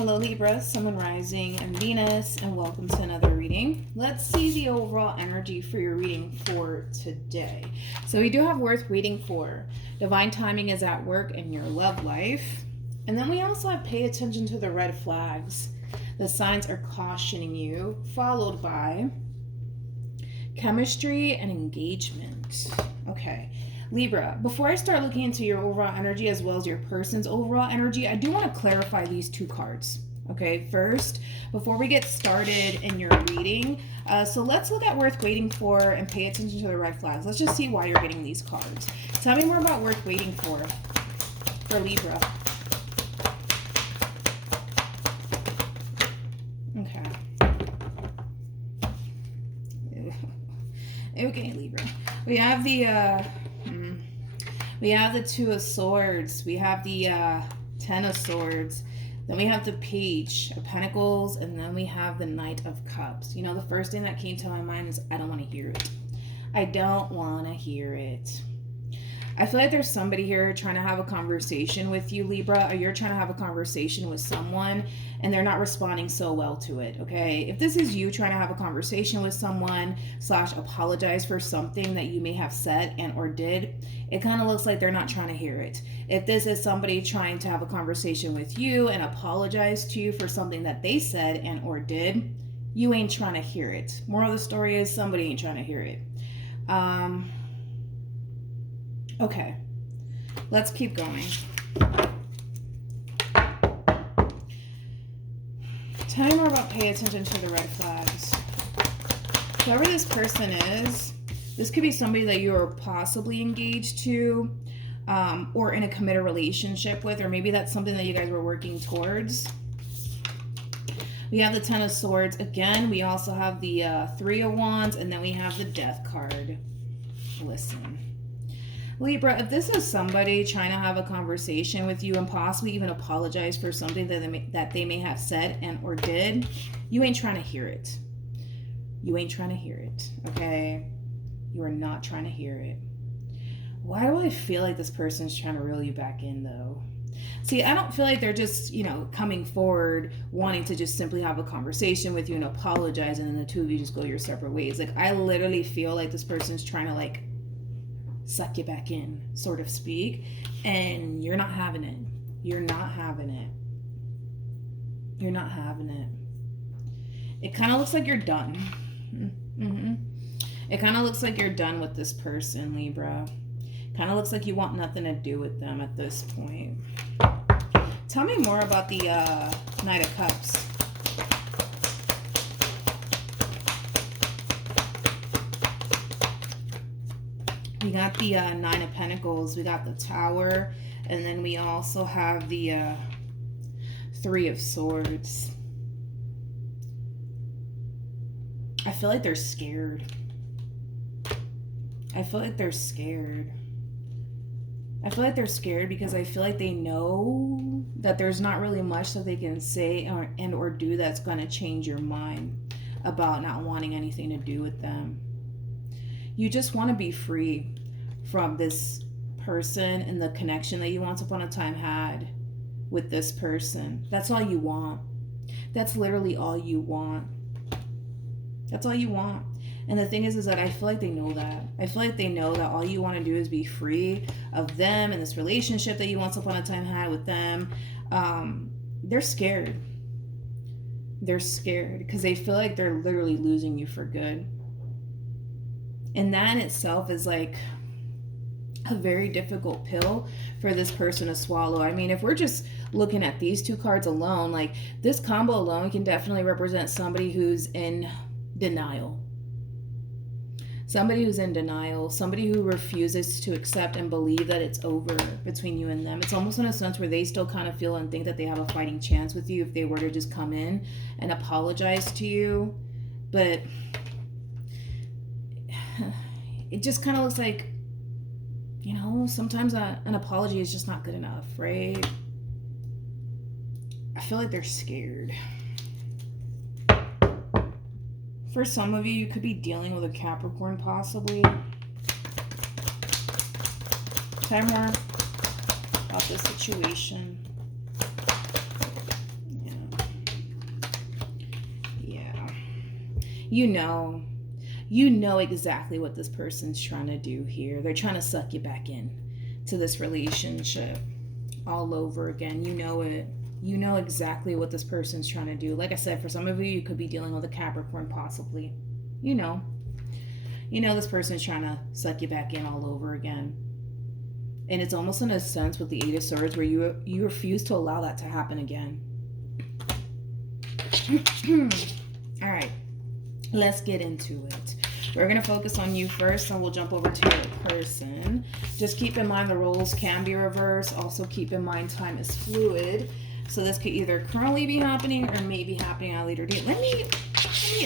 Hello Libra, Sun, Moon, Rising, and Venus, and welcome to another reading. Let's see the overall energy for your reading for today. So we do have worth waiting for. Divine timing is at work in your love life. And then we also have pay attention to the red flags. The signs are cautioning you, followed by chemistry and engagement. Okay. Libra, before I start looking into your overall energy as well as your person's overall energy, I do want to clarify these two cards. Okay, first, before we get started in your reading, so let's look at worth waiting for and pay attention to the red flags. Let's just see why you're getting these cards. Tell me more about worth waiting for Libra. Okay. Okay, Libra. We have the Two of Swords. We have the Ten of Swords. Then we have the Page of Pentacles. And then we have the Knight of Cups. You know, the first thing that came to my mind is I don't want to hear it. I don't want to hear it. I feel like there's somebody here trying to have a conversation with you, Libra, or you're trying to have a conversation with someone and they're not responding so well to it, okay? If this is you trying to have a conversation with someone / apologize for something that you may have said and or did, it kind of looks like they're not trying to hear it. If this is somebody trying to have a conversation with you and apologize to you for something that they said and or did, you ain't trying to hear it. Moral of the story is somebody ain't trying to hear it. Okay, let's keep going. Tell me more about pay attention to the red flags. Whoever this person is, this could be somebody that you are possibly engaged to or in a committed relationship with, or maybe that's something that you guys were working towards. We have the Ten of Swords. Again, we also have the Three of Wands, and then we have the Death card. Listen. Libra, if this is somebody trying to have a conversation with you and possibly even apologize for something that they may have said and or did, you ain't trying to hear it. You ain't trying to hear it, okay? You are not trying to hear it. Why do I feel like this person's trying to reel you back in, though? See, I don't feel like they're just, coming forward wanting to just simply have a conversation with you and apologize, and then the two of you just go your separate ways. Like, I literally feel like this person's trying to, suck you back in, sort of speak, and you're not having it. You're not having it. You're not having it. It kind of looks like you're done. It kind of looks like you're done with this person, Libra. Kind of looks like you want nothing to do with them at this point. Tell me more about the Knight of Cups. We got the Nine of Pentacles, we got the Tower, and then we also have the Three of Swords. I feel like they're scared. I feel like they're scared. I feel like they're scared because I feel like they know that there's not really much that they can say or do that's going to change your mind about not wanting anything to do with them. You just want to be free from this person and the connection that you once upon a time had with this person. That's all you want. That's literally all you want. That's all you want. And the thing is that I feel like they know that. I feel like they know that all you want to do is be free of them and this relationship that you once upon a time had with them. They're scared. They're scared because they feel like they're literally losing you for good. And that in itself is like a very difficult pill for this person to swallow. I mean, if we're just looking at these two cards alone, like this combo alone can definitely represent somebody who's in denial. Somebody who's in denial. Somebody who refuses to accept and believe that it's over between you and them. It's almost in a sense where they still kind of feel and think that they have a fighting chance with you if they were to just come in and apologize to you. But it just kind of looks like, sometimes an apology is just not good enough, right? I feel like they're scared. For some of you, you could be dealing with a Capricorn, possibly. Tell more about this situation. Yeah. You know, you know exactly what this person's trying to do here. They're trying to suck you back in to this relationship all over again. You know it. You know exactly what this person's trying to do. Like I said, for some of you, you could be dealing with a Capricorn possibly. You know. You know this person's trying to suck you back in all over again. And it's almost in a sense with the Eight of Swords where you refuse to allow that to happen again. All right. Let's get into it. We're going to focus on you first, and we'll jump over to your person. Just keep in mind the roles can be reversed. Also keep in mind time is fluid. So this could either currently be happening or maybe happening at a later date. Let me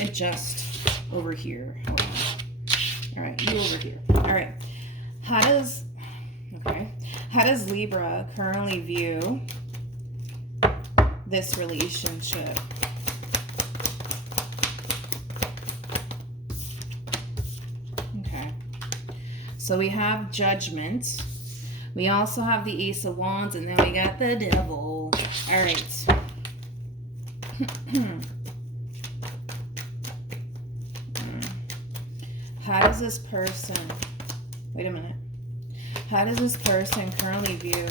adjust over here. Hold on. All right, you over here. All right. How does Libra currently view this relationship? So we have Judgment. We also have the Ace of Wands, and then we got the Devil. All right. How does this person... Wait a minute. How does this person currently view...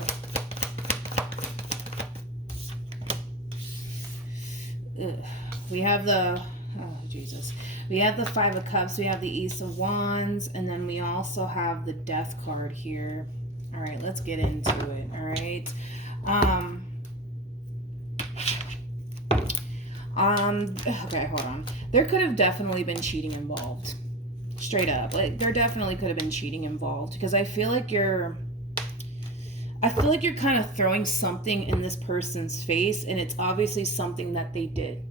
We have the... Oh, Jesus. We have the Five of Cups, we have the Ace of Wands, and then we also have the Death card here. All right, let's get into it, all right? Okay, hold on. There could have definitely been cheating involved. Straight up. Like, there definitely could have been cheating involved, because I feel like you're kind of throwing something in this person's face, and it's obviously something that they did.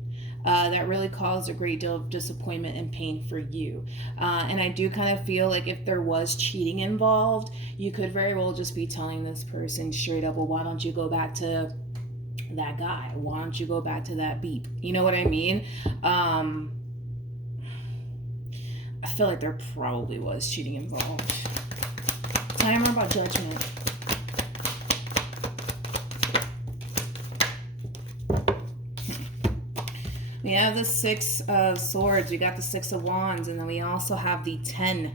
That really caused a great deal of disappointment and pain for you. And I do kind of feel like if there was cheating involved, you could very well just be telling this person straight up, well, why don't you go back to that guy? Why don't you go back to that beep? You know what I mean? I feel like there probably was cheating involved. Tell me more about Judgment. We have the Six of Swords, we got the Six of Wands, and then we also have the 10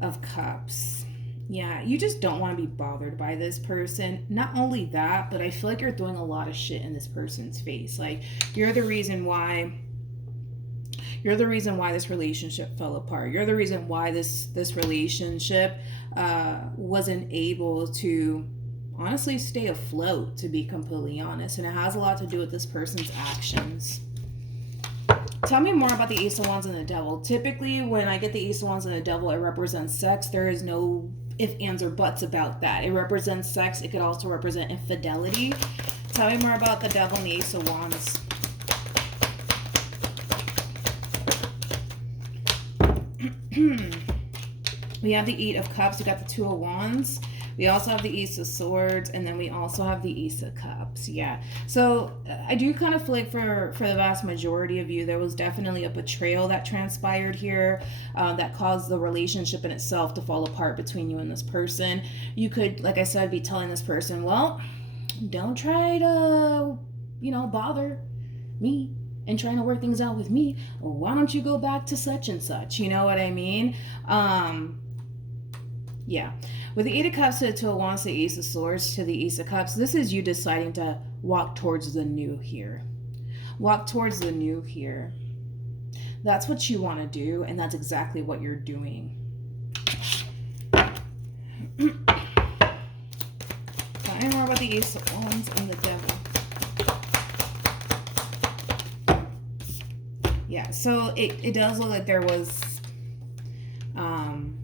of Cups. Yeah, you just don't want to be bothered by this person. Not only that, but I feel like you're throwing a lot of shit in this person's face. Like, you're the reason why this relationship fell apart. You're the reason why this relationship wasn't able to honestly stay afloat, to be completely honest, and it has a lot to do with this person's actions. Tell me more about the Ace of Wands and the Devil. Typically, when I get the Ace of Wands and the Devil, it represents sex. There is no ifs, ands, or buts about that. It represents sex. It could also represent infidelity. Tell me more about the Devil and the Ace of Wands. We have the Eight of Cups. We got the Two of Wands. We also have the Ace of Swords, and then we also have the Ace of Cups. Yeah. So I do kind of feel like for the vast majority of you, there was definitely a betrayal that transpired here that caused the relationship in itself to fall apart between you and this person. You could, like I said, be telling this person, well, don't try to, bother me and trying to work things out with me. Well, why don't you go back to such and such? You know what I mean? Yeah. With the Eight of Cups to the Two of Wands, the Ace of Swords to the Ace of Cups, this is you deciding to walk towards the new here. Walk towards the new here. That's what you want to do, and that's exactly what you're doing. Tell me more about the Ace of Wands and the Devil. Yeah, so it does look like there was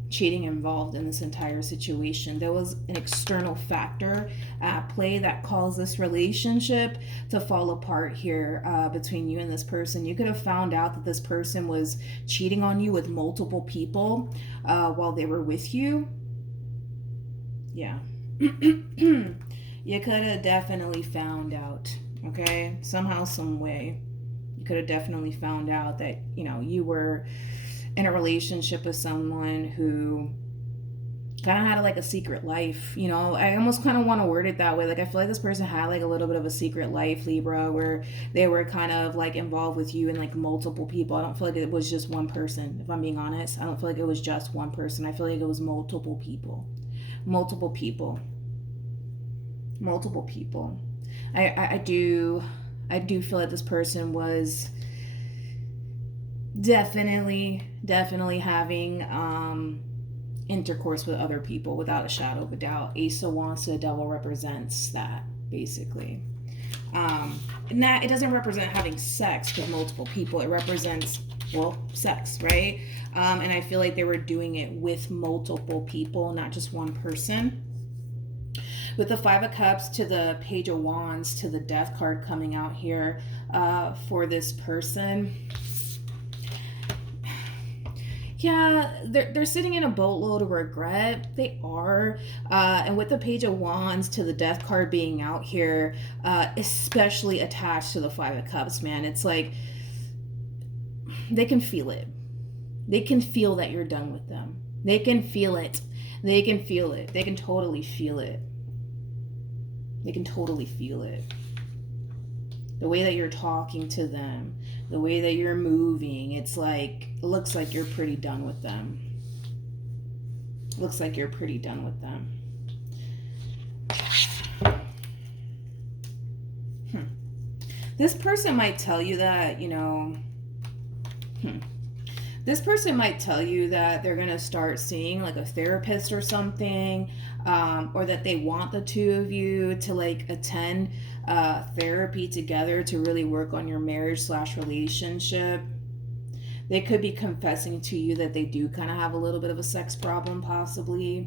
cheating involved in this entire situation. There was an external factor at play that caused this relationship to fall apart here between you and this person. You could have found out that this person was cheating on you with multiple people while they were with you. Yeah. You could have definitely found out, okay? Somehow, some way. You could have definitely found out that, you were in a relationship with someone who kind of had like a secret life, you know. I almost kind of want to word it that way. Like I feel like this person had like a little bit of a secret life, Libra, where they were kind of like involved with you and like multiple people. I don't feel like it was just one person, if I'm being honest. I don't feel like it was just one person. I feel like it was multiple people. Multiple people. Multiple people. I do feel like this person was definitely having intercourse with other people, without a shadow of a doubt. Ace of Wands to the Devil represents that, basically. And that, it doesn't represent having sex with multiple people. It represents, well, sex, right? And I feel like they were doing it with multiple people, not just one person. With the Five of Cups to the Page of Wands to the Death card coming out here for this person. Yeah, they're sitting in a boatload of regret. They are. And with the Page of Wands to the Death card being out here, especially attached to the Five of Cups, man, it's like they can feel it. They can feel that you're done with them. They can feel it. They can feel it. They can totally feel it. They can totally feel it. The way that you're talking to them, the way that you're moving, it's like, it looks like you're pretty done with them. Looks like you're pretty done with them. This person might tell you that, you know, this person might tell you that they're going to start seeing like a therapist or something, or that they want the two of you to like attend therapy together to really work on your marriage / relationship. They could be confessing to you that they do kind of have a little bit of a sex problem, possibly.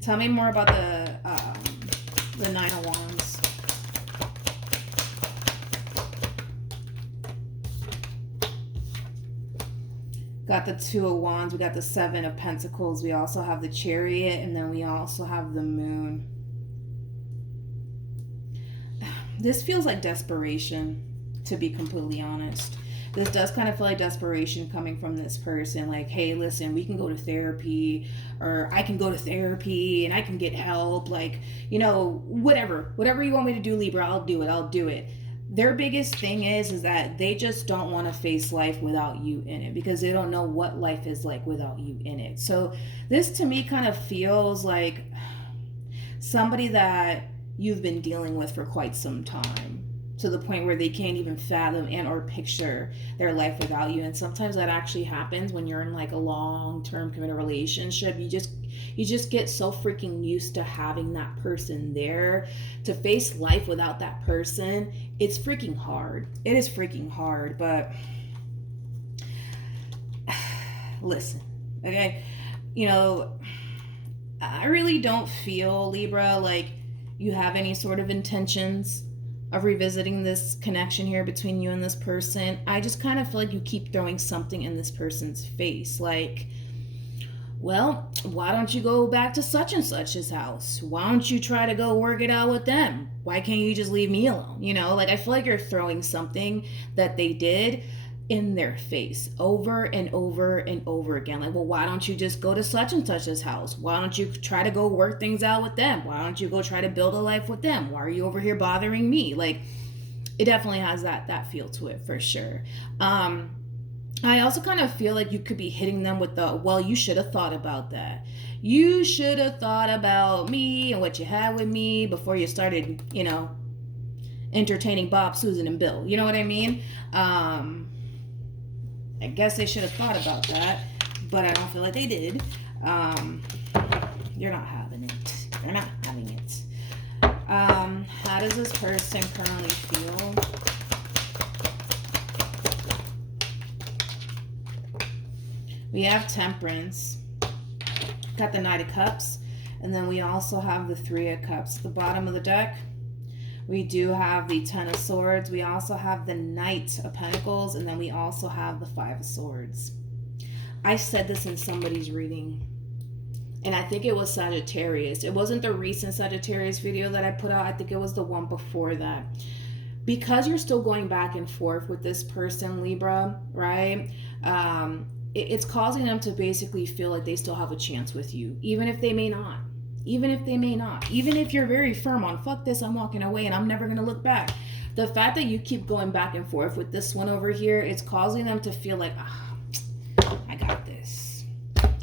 Tell me more about the Nine of Wands. Got the Two of Wands, we got the Seven of Pentacles, we also have the Chariot, and then we also have the Moon. This feels like desperation, to be completely honest. This does kind of feel like desperation coming from this person. Like, hey, listen, we can go to therapy, or I can go to therapy and I can get help. Like, you know, whatever you want me to do, Libra, I'll do it. Their biggest thing is that they just don't want to face life without you in it, because they don't know what life is like without you in it. So this to me kind of feels like somebody that you've been dealing with for quite some time, to the point where they can't even fathom and or picture their life without you. And sometimes that actually happens when you're in like a long-term committed relationship. You just get so freaking used to having that person there. To face life without that person, it's freaking hard. It is freaking hard. But listen, okay, you know, I really don't feel, Libra, like you have any sort of intentions of revisiting this connection here between you and this person. I just kind of feel like you keep throwing something in this person's face, like, well, why don't you go back to such and such's house? Why don't you try to go work it out with them? Why can't you just leave me alone? You know, like I feel like you're throwing something that they did in their face over and over and over again. Like, well, why don't you just go to such and such's house? Why don't you try to go work things out with them? Why don't you go try to build a life with them? Why are you over here bothering me? Like, it definitely has that feel to it for sure. I also kind of feel like you could be hitting them with the, well, you should have thought about that. You should have thought about me and what you had with me before you started, you know, entertaining Bob, Susan, and Bill. You know what I mean? I guess they should have thought about that, but I don't feel like they did. You're not having it. You're not having it. How does this person currently feel? We have Temperance. Got the Knight of Cups. And then we also have the Three of Cups. At the bottom of the deck, we do have the Ten of Swords. We also have the Knight of Pentacles. And then we also have the Five of Swords. I said this in somebody's reading, and I think it was Sagittarius. It wasn't the recent Sagittarius video that I put out. I think it was the one before that. Because you're still going back and forth with this person, Libra, right? it's causing them to basically feel like they still have a chance with you, even if they may not. Even if they may not. Even if you're very firm on, fuck this, I'm walking away and I'm never going to look back. The fact that you keep going back and forth with this one over here, it's causing them to feel like, I got this.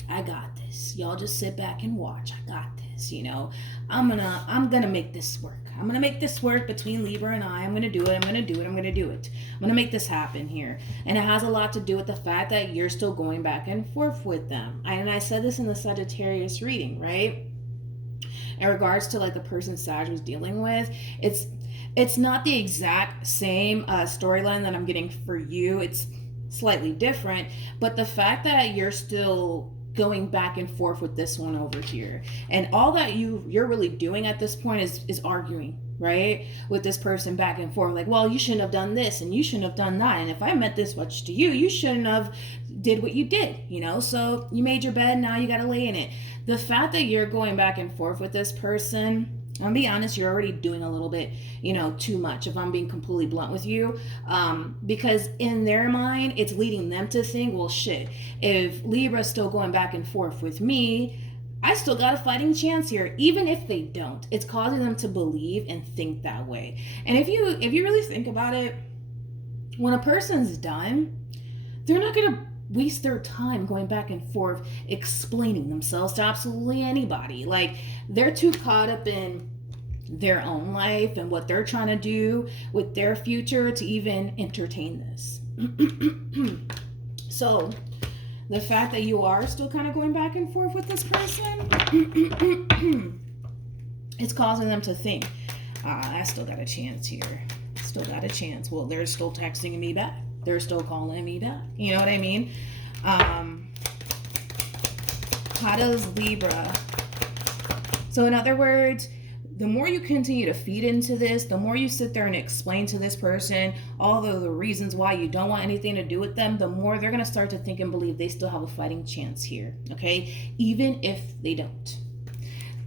I got this. Y'all just sit back and watch. I got this, you know. I'm gonna make this work. I'm gonna make this work between Libra and I'm gonna do it. I'm gonna do it. I'm gonna do it. I'm gonna make this happen here. And it has a lot to do with the fact that you're still going back and forth with them. And I said this in the Sagittarius reading, right? In regards to like the person Sag was dealing with, it's not the exact same storyline that I'm getting for you. It's slightly different, but the fact that you're still going back and forth with this one over here, and all that you're really doing at this point is arguing, right, with this person back and forth, like, well, you shouldn't have done this and you shouldn't have done that, and if I meant this much to you, you shouldn't have did what you did, you know. So you made your bed, now you gotta lay in it. The fact that you're going back and forth with this person, I'll be honest, you're already doing a little bit, you know, too much, if I'm being completely blunt with you. Because in their mind, it's leading them to think, well, shit, if Libra's still going back and forth with me, I still got a fighting chance here. Even if they don't, it's causing them to believe and think that way. And if you really think about it, when a person's done, they're not going to waste their time going back and forth explaining themselves to absolutely anybody. Like, they're too caught up in their own life and what they're trying to do with their future to even entertain this. So the fact that you are still kind of going back and forth with this person, it's causing them to think, I still got a chance here. Still got a chance. Well, they're still texting me back. They're still calling me back. You know what I mean? How does Libra? So in other words, the more you continue to feed into this, the more you sit there and explain to this person all the reasons why you don't want anything to do with them, the more they're going to start to think and believe they still have a fighting chance here. Okay? Even if they don't.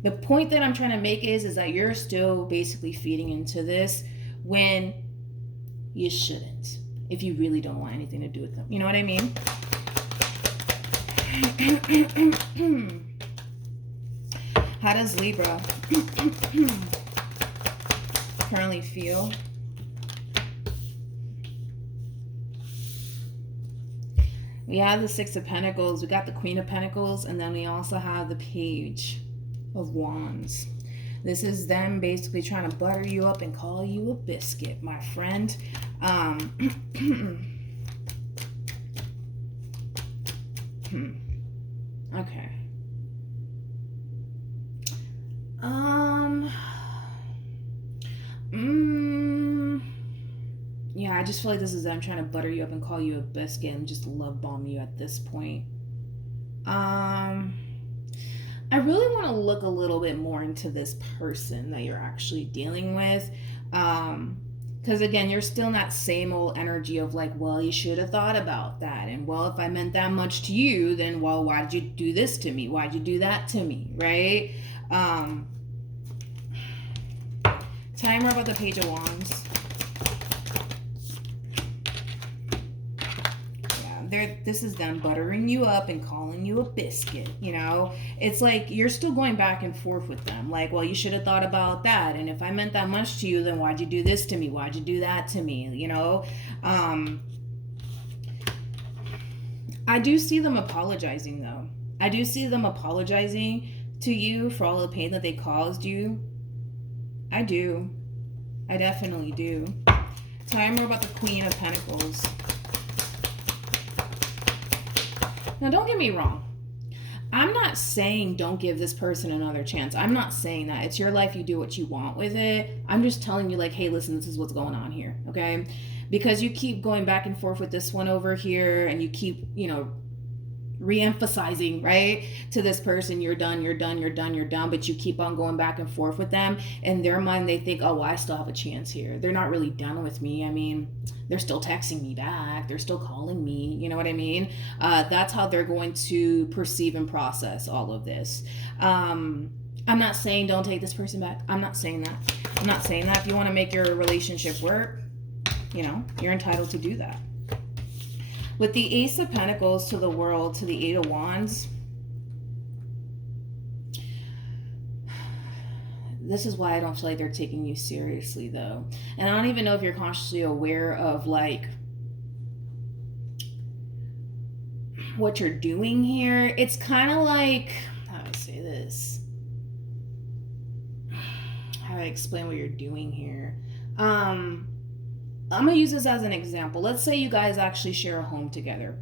The point that I'm trying to make is that you're still basically feeding into this when you shouldn't, if you really don't want anything to do with them. You know what I mean? How does Libra currently feel? We have the Six of Pentacles, we got the Queen of Pentacles, and then we also have the Page of Wands. This is them basically trying to butter you up and call you a biscuit, my friend. Okay. Yeah, I just feel like this is them trying to butter you up and call you a biscuit and just love bomb you at this point. I really want to look a little bit more into this person that you're actually dealing with. Because again, you're still in that same old energy of like, well, you should have thought about that. And well, if I meant that much to you, then well, why did you do this to me? Why'd you do that to me? Right? Tell me more about the Page of Wands. This is them buttering you up and calling you a biscuit, you know? It's like you're still going back and forth with them. Like, well, you should have thought about that. And if I meant that much to you, then why'd you do this to me? Why'd you do that to me? You know? I do see them apologizing, though. I do see them apologizing to you for all the pain that they caused you. I do. I definitely do. Tell me more about the Queen of Pentacles. Now, don't get me wrong. I'm not saying don't give this person another chance. I'm not saying that. It's your life. You do what you want with it. I'm just telling you, like, hey, listen, this is what's going on here, okay? Because you keep going back and forth with this one over here, and you keep, you know, re-emphasizing, right, to this person, you're done, you're done, you're done, you're done, but you keep on going back and forth with them. In their mind, they think, oh, well, I still have a chance here. They're not really done with me. I mean, they're still texting me back. They're still calling me. You know what I mean? That's how they're going to perceive and process all of this. I'm not saying don't take this person back. I'm not saying that. I'm not saying that. If you want to make your relationship work, you know, you're entitled to do that. With the Ace of Pentacles to the World to the Eight of Wands, this is why I don't feel like they're taking you seriously, though. And I don't even know if you're consciously aware of, like, what you're doing here. It's kind of like, how do I say this? How do I explain what you're doing here? I'm gonna use this as an example. Let's say you guys actually share a home together.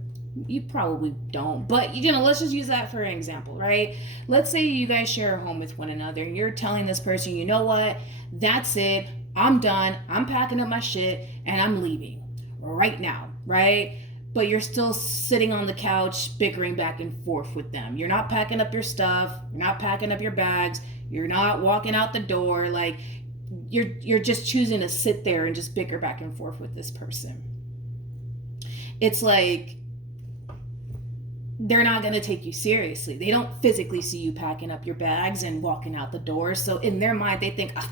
You probably don't, but let's just use that for an example, right? Let's say you guys share a home with one another and you're telling this person, you know what, that's it, I'm done, I'm packing up my shit and I'm leaving right now, right? But you're still sitting on the couch bickering back and forth with them. You're not packing up your stuff, you're not packing up your bags, you're not walking out the door. Like, you're just choosing to sit there and just bicker back and forth with this person. It's like they're not going to take you seriously. They don't physically see you packing up your bags and walking out the door. So in their mind, they think, oh,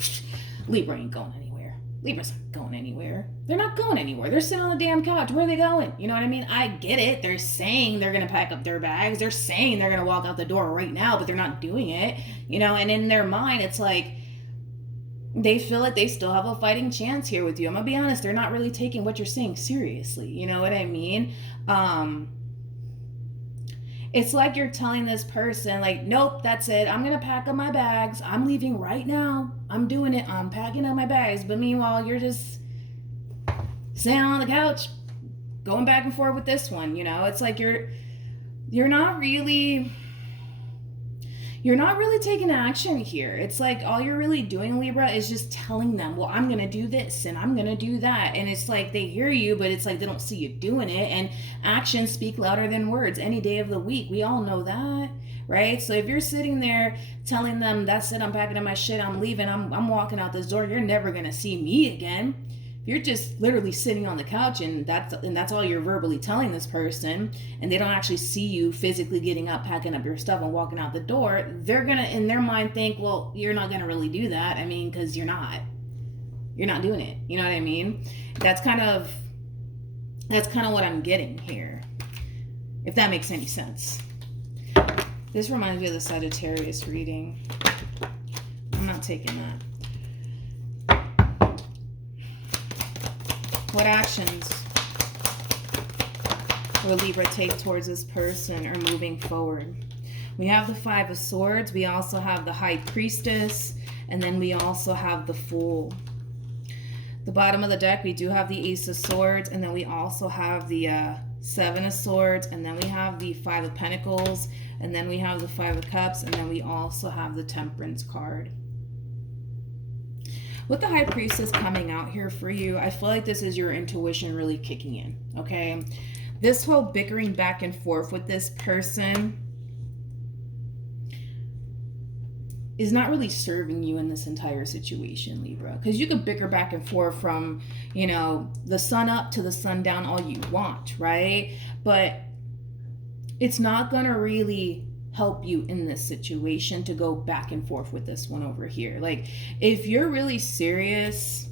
Libra ain't going anywhere. Libra's not going anywhere. They're not going anywhere. They're sitting on the damn couch. Where are they going? You know what I mean? I get it. They're saying they're going to pack up their bags. They're saying they're going to walk out the door right now, but they're not doing it. And in their mind, it's like they feel like they still have a fighting chance here with you. I'm going to be honest. They're not really taking what you're saying seriously. You know what I mean? It's like you're telling this person, like, nope, that's it. I'm going to pack up my bags. I'm leaving right now. I'm doing it. I'm packing up my bags. But meanwhile, you're just sitting on the couch, going back and forth with this one. It's like you're not really taking action here. It's like all you're really doing, Libra, is just telling them, well, I'm going to do this and I'm going to do that. And it's like they hear you, but it's like they don't see you doing it. And actions speak louder than words any day of the week. We all know that, right? So if you're sitting there telling them, that's it, I'm packing up my shit, I'm leaving, I'm walking out this door, you're never going to see me again. You're just literally sitting on the couch and that's all you're verbally telling this person, and they don't actually see you physically getting up, packing up your stuff and walking out the door, they're gonna in their mind think, well, you're not gonna really do that. I mean, because you're not doing it. You know what I mean? That's kind of what I'm getting here, if that makes any sense. This reminds me of the Sagittarius reading. I'm not taking that. What actions will Libra take towards this person or moving forward? We have the Five of Swords. We also have the High Priestess. And then we also have the Fool. The bottom of the deck, we do have the Ace of Swords. And then we also have the Seven of Swords. And then we have the Five of Pentacles. And then we have the Five of Cups. And then we also have the Temperance card. With the High Priestess coming out here for you, I feel like this is your intuition really kicking in, okay? This whole bickering back and forth with this person is not really serving you in this entire situation, Libra. Because you could bicker back and forth from, the sun up to the sun down all you want, right? But it's not going to really help you in this situation to go back and forth with this one over here. Like, if you're really serious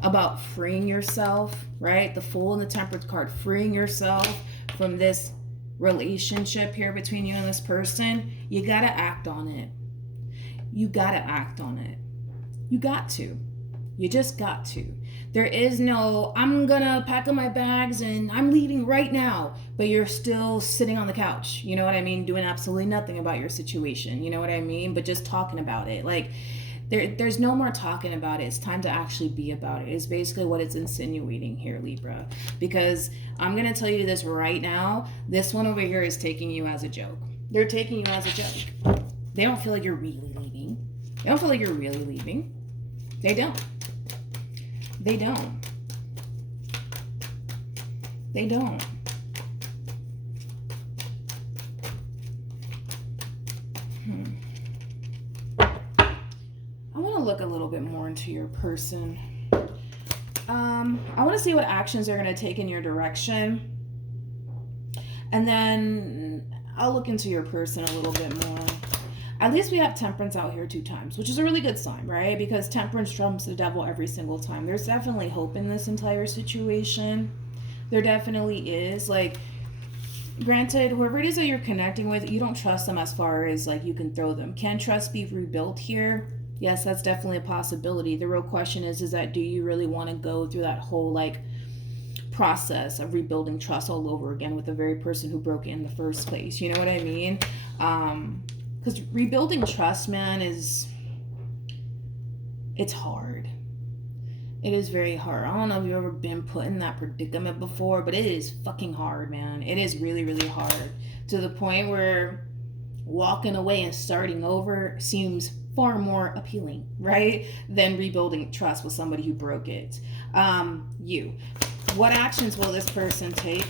about freeing yourself, right? The Fool and the Temperance card, freeing yourself from this relationship here between you and this person, you got to act on it. You got to act on it. You got to. You just got to. There is no, I'm gonna pack up my bags and I'm leaving right now, but you're still sitting on the couch. You know what I mean? Doing absolutely nothing about your situation. You know what I mean? But just talking about it. Like, there's no more talking about it. It's time to actually be about it. It's basically what it's insinuating here, Libra. Because I'm gonna tell you this right now. This one over here is taking you as a joke. They're taking you as a joke. They don't feel like you're really leaving. They don't feel like you're really leaving. They don't. They don't. They don't. I want to look a little bit more into your person. I want to see what actions they're going to take in your direction. And then I'll look into your person a little bit more. At least we have Temperance out here 2 times, which is a really good sign, right? Because Temperance trumps the devil every single time. There's definitely hope in this entire situation. There definitely is. Like, granted, whoever it is that you're connecting with, you don't trust them as far as like you can throw them. Can trust be rebuilt here? Yes, that's definitely a possibility. The real question is that do you really want to go through that whole like process of rebuilding trust all over again with the very person who broke it in the first place? You know what I mean? Because rebuilding trust, man, it's hard. It is very hard. I don't know if you've ever been put in that predicament before, but it is fucking hard, man. It is really, really hard to the point where walking away and starting over seems far more appealing, right? Than rebuilding trust with somebody who broke it. You. What actions will this person take?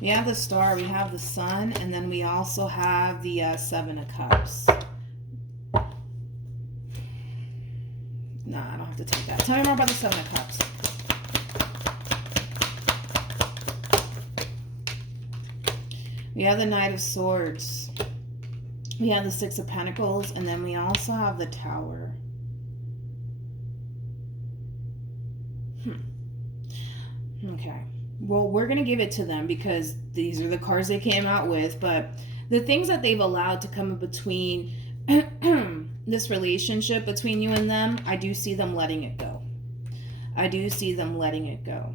We have the Star, we have the Sun, and then we also have the Seven of Cups. Nah, I don't have to take that. Tell me more about the Seven of Cups. We have the Knight of Swords. We have the Six of Pentacles, and then we also have the Tower. Okay. Well, we're going to give it to them because these are the cards they came out with, but the things that they've allowed to come in between this relationship between you and them, I do see them letting it go. I do see them letting it go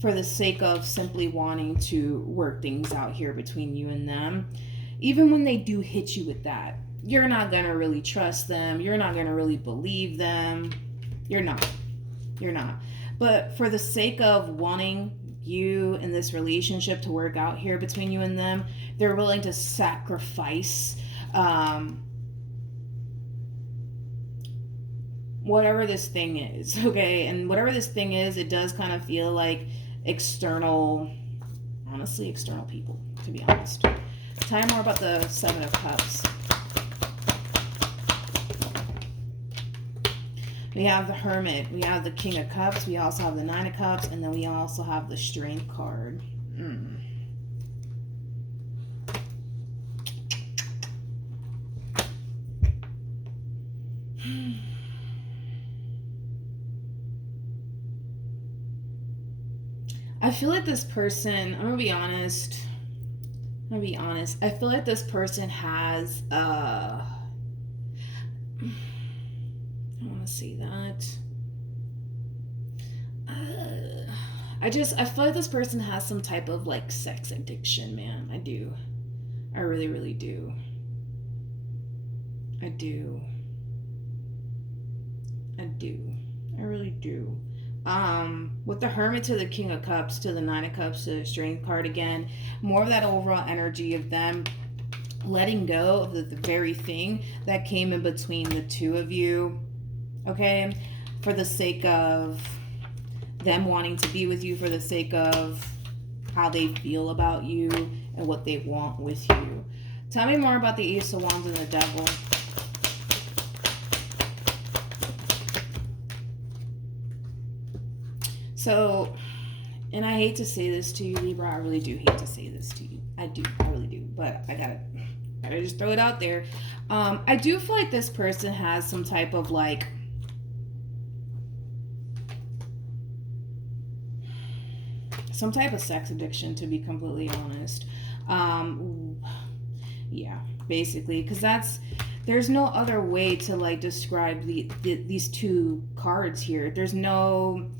for the sake of simply wanting to work things out here between you and them. Even when they do hit you with that, you're not going to really trust them. You're not going to really believe them. You're not. But for the sake of wanting you and this relationship to work out here between you and them, they're willing to sacrifice whatever this thing is, okay? And whatever this thing is, it does kind of feel like external people, to be honest. Tell me more about the Seven of Cups. We have the Hermit, we have the King of Cups, we also have the Nine of Cups, and then we also have the Strength card. I feel like this person, I'm gonna be honest. I feel like this person has I want to see that. I feel like this person has some type of like sex addiction, man. I do. I really, really do. I really do. With the Hermit to the King of Cups to the Nine of Cups to the Strength card again, more of that overall energy of them letting go of the very thing that came in between the two of you, okay, for the sake of them wanting to be with you, for the sake of how they feel about you and what they want with you. Tell me more about the Ace of Wands and the Devil. So, and I hate to say this to you, Libra. I really do hate to say this to you. I really do. But I gotta just throw it out there. I do feel like this person has some type of like sex addiction, to be completely honest. Yeah, basically, because there's no other way to like describe these two cards here. There's no.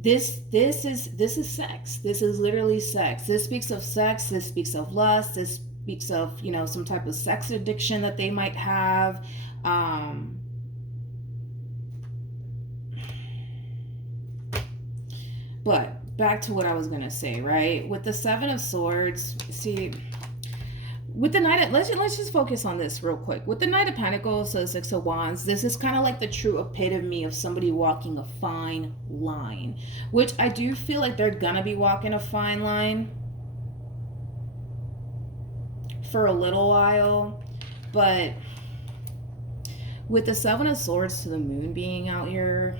This is sex. This is literally sex. This speaks of sex. This speaks of lust. This speaks of, you know, some type of sex addiction that they might have. But back to what I was gonna say, right? With the Seven of Swords, see. With the Knight, let's just focus on this real quick. With the Knight of Pentacles, so the Six of Wands, this is kind of like the true epitome of somebody walking a fine line, which I do feel like they're gonna be walking a fine line for a little while. But with the Seven of Swords to the Moon being out here,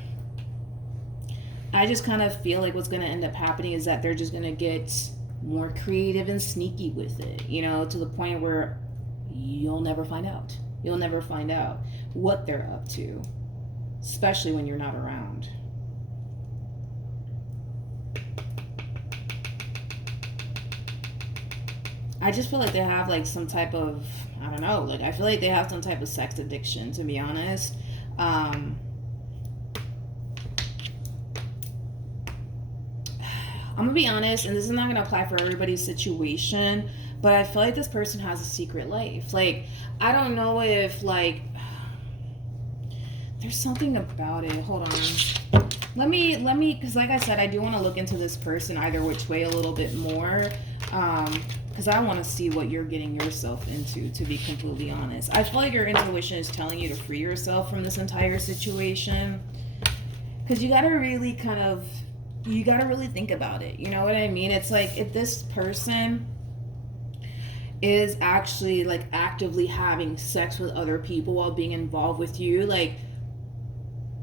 I just kind of feel like what's gonna end up happening is that they're just gonna get more creative and sneaky with it, you know, to the point where you'll never find out what they're up to. especially when you're not around. I just feel like they have like some type of, I don't know, like I feel like they have some type of sex addiction, to be honest. Um, I'm gonna be honest, and this is not gonna apply for everybody's situation, but I feel like this person has a secret life. Like, I don't know if like there's something about it. Hold on. Let me, because like I said, I do want to look into this person either which way a little bit more. Because I want to see what you're getting yourself into, to be completely honest. I feel like your intuition is telling you to free yourself from this entire situation. Because you got to really you got to really think about it. You know what I mean? It's like if this person is actually like actively having sex with other people while being involved with you, like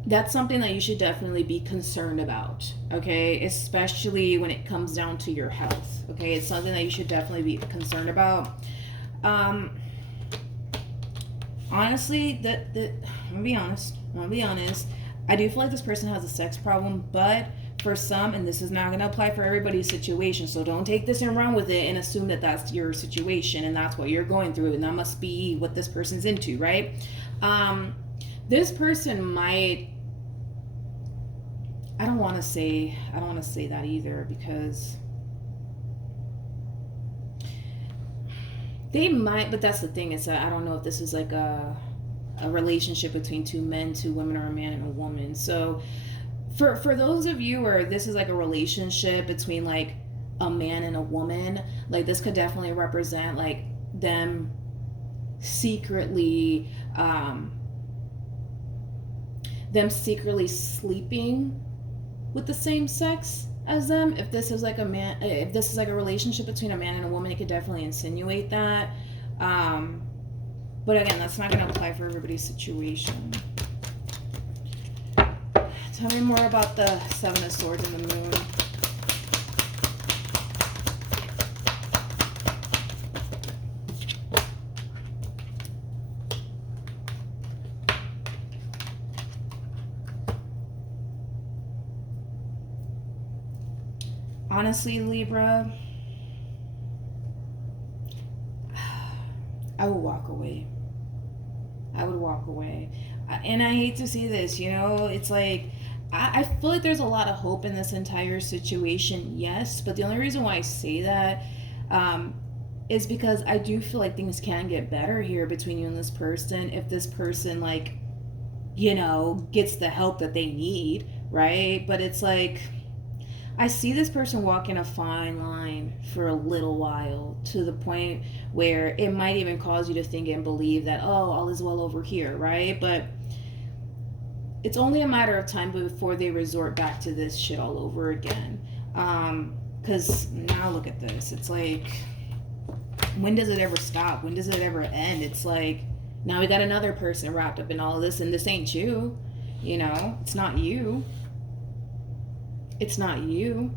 that's something that you should definitely be concerned about, okay? Especially when it comes down to your health, okay? It's something that you should definitely be concerned about. Honestly, I'm gonna be honest. I do feel like this person has a sex problem, but for some, and this is not gonna apply for everybody's situation, so don't take this and run with it and assume that that's your situation and that's what you're going through and that must be what this person's into, right? This person might, I don't want to say that either, because they might, but that's the thing, is that I don't know if this is like a relationship between two men, two women, or a man and a woman. So for those of you where this is like a relationship between like a man and a woman, like this could definitely represent like them secretly sleeping with the same sex as them. If this is like a relationship between a man and a woman, it could definitely insinuate that. But again, that's not going to apply for everybody's situation. Tell me more about the Seven of Swords and the Moon. Honestly, Libra, I would walk away. And I hate to say this, it's like, I feel like there's a lot of hope in this entire situation, yes, but the only reason why I say that is because I do feel like things can get better here between you and this person if this person, like, gets the help that they need, right? But it's like, I see this person walking a fine line for a little while, to the point where it might even cause you to think and believe that, oh, all is well over here, right? But it's only a matter of time before they resort back to this shit all over again. Because now look at this. It's like, when does it ever stop? When does it ever end? It's like, now we got another person wrapped up in all of this, and this ain't you. It's not you. It's not you.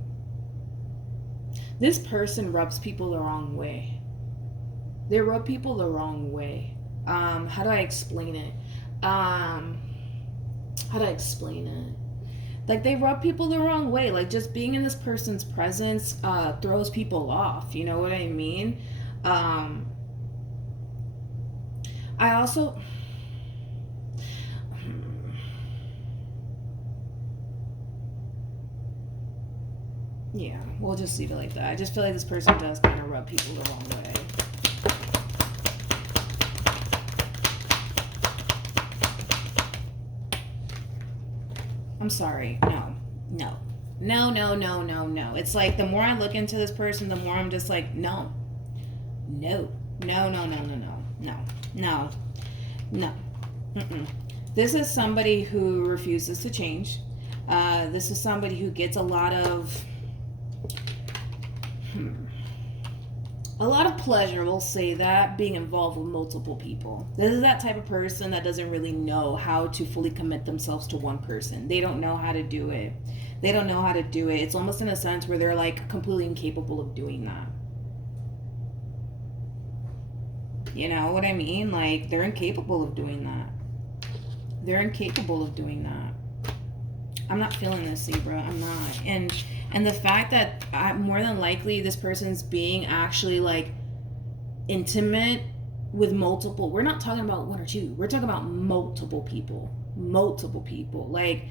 This person rubs people the wrong way. They rub people the wrong way. How do I explain it? Like, they rub people the wrong way. Like, just being in this person's presence throws people off. You know what I mean? I also... Yeah, we'll just leave it like that. I just feel like this person does kind of rub people the wrong way. I'm sorry. No. It's like, the more I look into this person, the more I'm just like, no. This is somebody who refuses to change. This is somebody who gets a lot of pleasure, we'll say that, being involved with multiple people. This is that type of person that doesn't really know how to fully commit themselves to one person. They don't know how to do it. It's almost in a sense where they're like completely incapable of doing that. You know what I mean? Like, they're incapable of doing that. They're incapable of doing that. I'm not feeling this, Libra. I'm not. And the fact that more than likely this person's being actually like intimate with multiple, we're not talking about one or two, we're talking about multiple people. Like,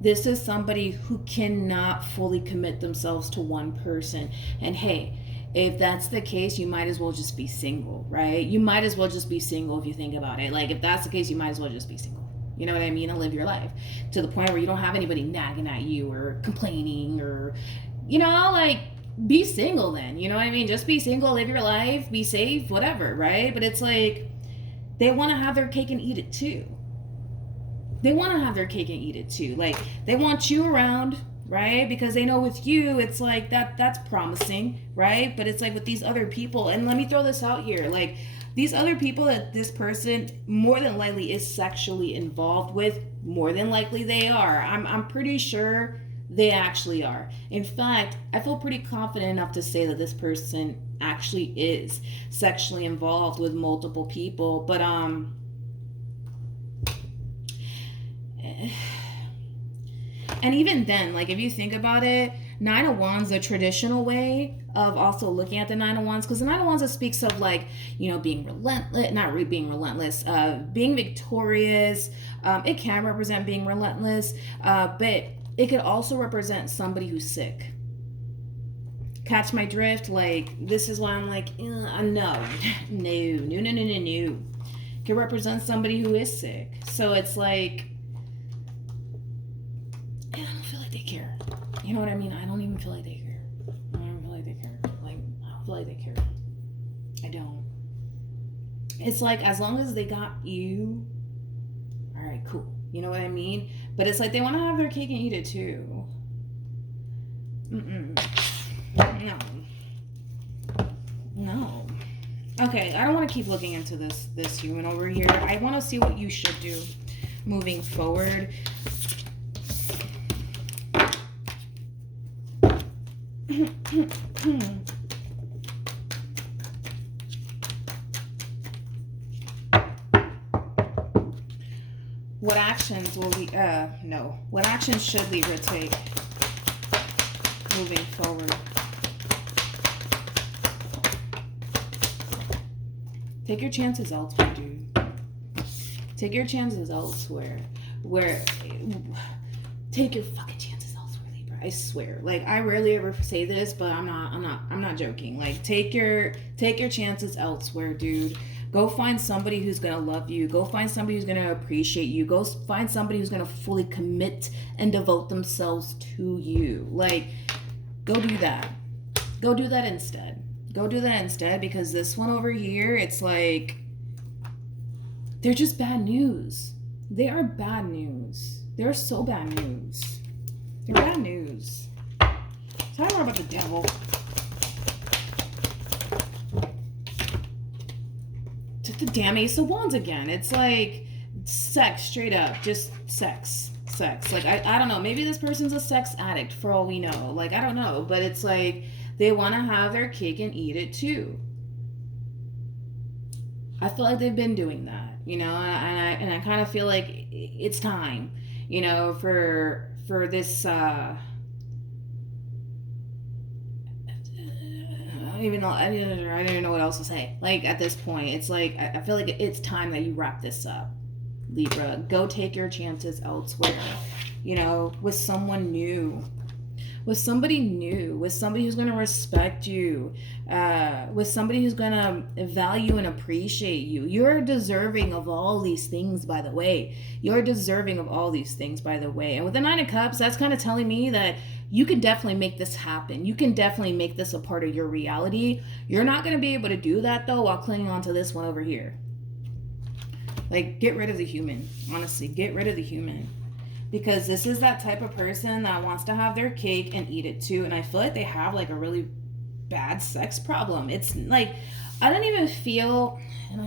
this is somebody who cannot fully commit themselves to one person. And hey, if that's the case, you might as well just be single, right? You might as well just be single if you think about it. Like, if that's the case, you might as well just be single. You know what I mean? And live your life to the point where you don't have anybody nagging at you or complaining or, like, be single then. You know what I mean? Just be single, live your life, be safe, whatever, right? But it's like they want to have their cake and eat it too. Like, they want you around, right? Because they know with you, it's like that's promising, right? But it's like with these other people, and let me throw this out here, like, these other people that this person more than likely is sexually involved with, more than likely they are. I'm pretty sure they actually are. In fact, I feel pretty confident enough to say that this person actually is sexually involved with multiple people. But and even then, like, if you think about it, Nine of Wands, the traditional way of also looking at the Nine of Wands, because the Nine of Wands, it speaks of, like, being relentless, not being relentless, being victorious. It can represent being relentless, but it could also represent somebody who's sick. Catch my drift? Like, this is why I'm like, no. It can represent somebody who is sick. So it's like, I don't feel like they care. You know what I mean? I don't even feel like they care. I don't feel like they care. Like, I don't feel like they care. I don't. It's like, as long as they got you, all right, cool. You know what I mean? But it's like they want to have their cake and eat it too. No. Okay, I don't want to keep looking into this human over here. I want to see what you should do moving forward. What actions will we, what actions should Libra take moving forward? Take your chances elsewhere, dude. Take your chances elsewhere. Take your fucking chances elsewhere, Libra. I swear. Like, I rarely ever say this, but I'm not joking. Like, take your chances elsewhere, dude. Go find somebody who's gonna love you. Go find somebody who's gonna appreciate you. Go find somebody who's gonna fully commit and devote themselves to you. Like, go do that. Go do that instead. Because this one over here, it's like, they're just bad news. They are bad news. They're so bad news. They're bad news. Tell me more about the devil. The damn Ace of Wands again. It's like sex, straight up, just sex. Like, I don't know, maybe this person's a sex addict for all we know. Like, I don't know, but it's like they want to have their cake and eat it too. I feel like they've been doing that, and I kind of feel like it's time, for this. I don't even know what else to say. Like, at this point, it's like, I feel like it's time that you wrap this up, Libra. Go take your chances elsewhere, with someone new. With somebody new, with somebody who's going to respect you, with somebody who's going to value and appreciate you. You're deserving of all these things, by the way. And with the Nine of Cups, that's kind of telling me that you can definitely make this happen. You can definitely make this a part of your reality. You're not going to be able to do that, though, while clinging on to this one over here. Like, get rid of the human. Honestly, get rid of the human. Because this is that type of person that wants to have their cake and eat it too. And I feel like they have, like, a really bad sex problem. It's like, I don't even feel, and I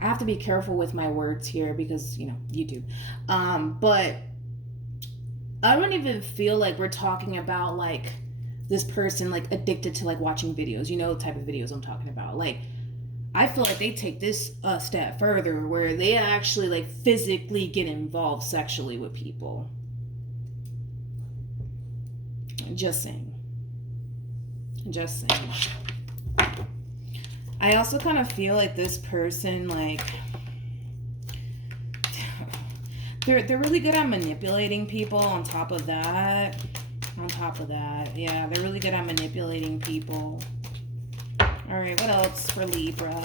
have to be careful with my words here because, YouTube. But I don't even feel like we're talking about, like, this person, like, addicted to, like, watching videos. You know the type of videos I'm talking about. Like, I feel like they take this a step further where they actually like physically get involved sexually with people. Just saying. Just saying. I also kind of feel like this person, like, they're really good at manipulating people. On top of that, yeah, they're really good at manipulating people. All right, what else for Libra?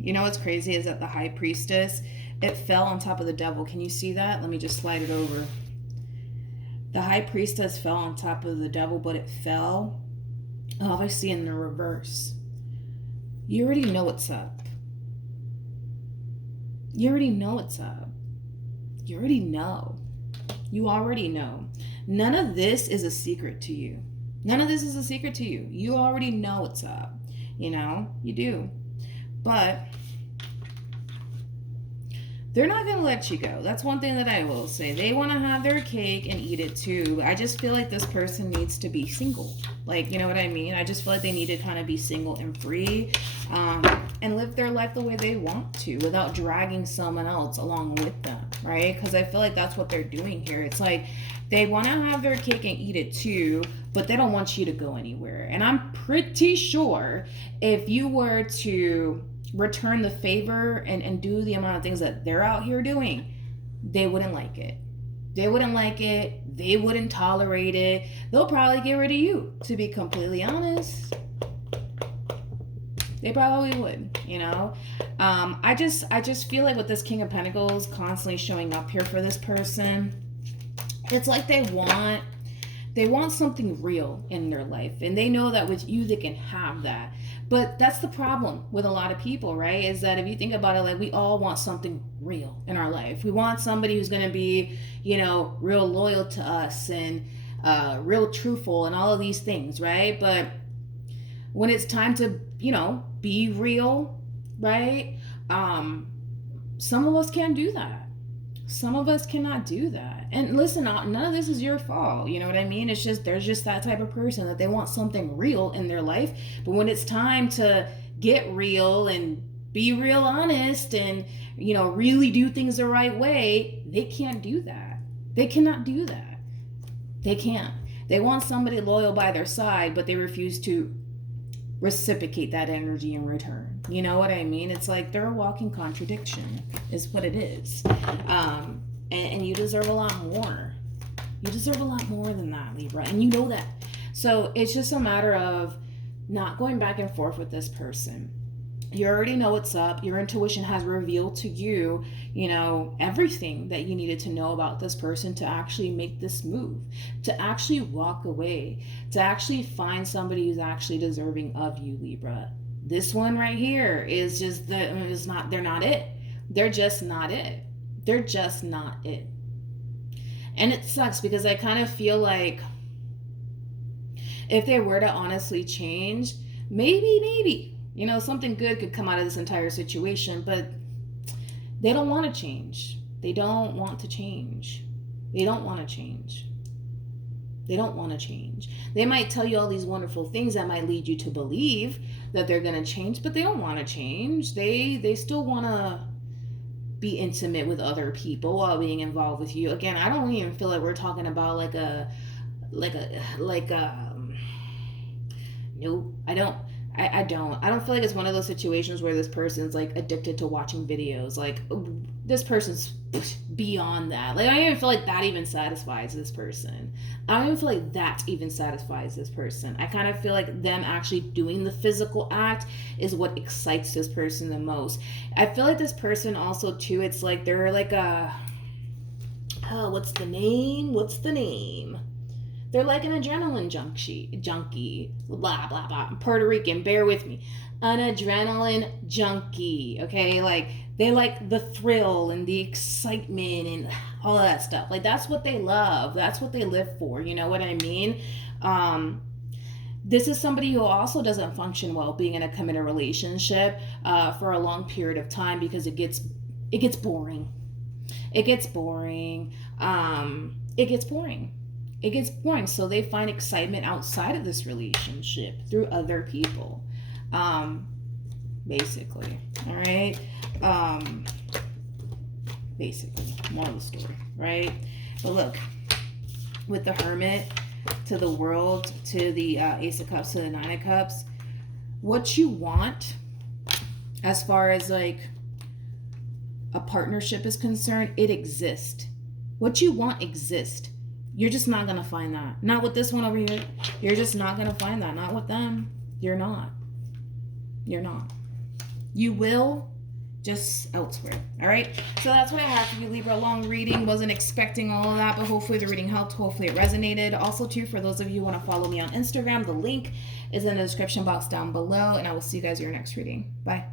You know what's crazy is that the High Priestess, it fell on top of the Devil. Can you see that? Let me just slide it over. The High Priestess fell on top of the Devil, but it fell obviously in the reverse. You already know what's up. You already know what's up. You already know. You already know. None of this is a secret to you. None of this is a secret to you. You already know what's up. You know, you do. But they're not going to let you go. That's one thing that I will say. They want to have their cake and eat it too. I just feel like this person needs to be single. Like, you know what I mean? I just feel like they need to kind of be single and free, and live their life the way they want to without dragging someone else along with them, right? Because I feel like that's what they're doing here. It's like they want to have their cake and eat it too, but they don't want you to go anywhere. And I'm pretty sure if you were to return the favor and do the amount of things that they're out here doing, they wouldn't like it. They wouldn't like it. They wouldn't tolerate it. They'll probably get rid of you, to be completely honest. They probably would, you know. I just feel like with this King of Pentacles constantly showing up here for this person, it's like they want something real in their life, and they know that with you they can have that. But that's the problem with a lot of people, right? Is that if you think about it, like, we all want something real in our life. We want somebody who's going to be, you know, real loyal to us and real truthful and all of these things, right? But when it's time to, you know, be real, right? Some of us can't do that. Some of us cannot do that. And listen, none of this is your fault. You know what I mean? It's just, there's just that type of person that they want something real in their life. But when it's time to get real and be real honest and, you know, really do things the right way, they can't do that. They cannot do that. They can't. They want somebody loyal by their side, but they refuse to reciprocate that energy in return. You know what I mean? It's like they're a walking contradiction is what it is. And you deserve a lot more. You deserve a lot more than that, Libra, and you know that. So it's just a matter of not going back and forth with this person. You already know what's up. Your intuition has revealed to you, you know, everything that you needed to know about this person to actually make this move, to actually walk away, to actually find somebody who's actually deserving of you, Libra. This one right here is just they're not it. They're just not it. They're just not it. And it sucks because I kind of feel like if they were to honestly change, maybe, you know, something good could come out of this entire situation, but they don't want to change. They don't want to change. They don't want to change. They don't want to change. They might tell you all these wonderful things that might lead you to believe that they're going to change, but they don't want to change. They still want to be intimate with other people while being involved with you. Again, I don't even feel like we're talking about no, I don't feel like it's one of those situations where this person's like addicted to watching videos. Like, this person's beyond that. Like, I don't even feel like that even satisfies this person. I don't even feel like that even satisfies this person. I kind of feel like them actually doing the physical act is what excites this person the most. I feel like this person also too, it's like they're like what's the name? They're like an adrenaline junkie, blah, blah, blah. I'm Puerto Rican, bear with me. An adrenaline junkie, okay? Like, they like the thrill and the excitement and all of that stuff. Like, that's what they love. That's what they live for. You know what I mean? This is somebody who also doesn't function well being in a committed relationship for a long period of time because it gets boring. It gets boring. it gets boring. It gets boring. So they find excitement outside of this relationship through other people. Basically. All right. Basically, moral of the story, right? But look, with the Hermit to the World to the Ace of Cups to the Nine of Cups, what you want as far as like a partnership is concerned, it exists. What you want exists. You're just not gonna find that. Not with this one over here. You're just not gonna find that. Not with them. You're not. You're not. You will, just elsewhere. All right. So that's what I have for you, Libra. Long reading. Wasn't expecting all of that, but hopefully the reading helped. Hopefully it resonated. Also, too, for those of you who want to follow me on Instagram, the link is in the description box down below, and I will see you guys in your next reading. Bye.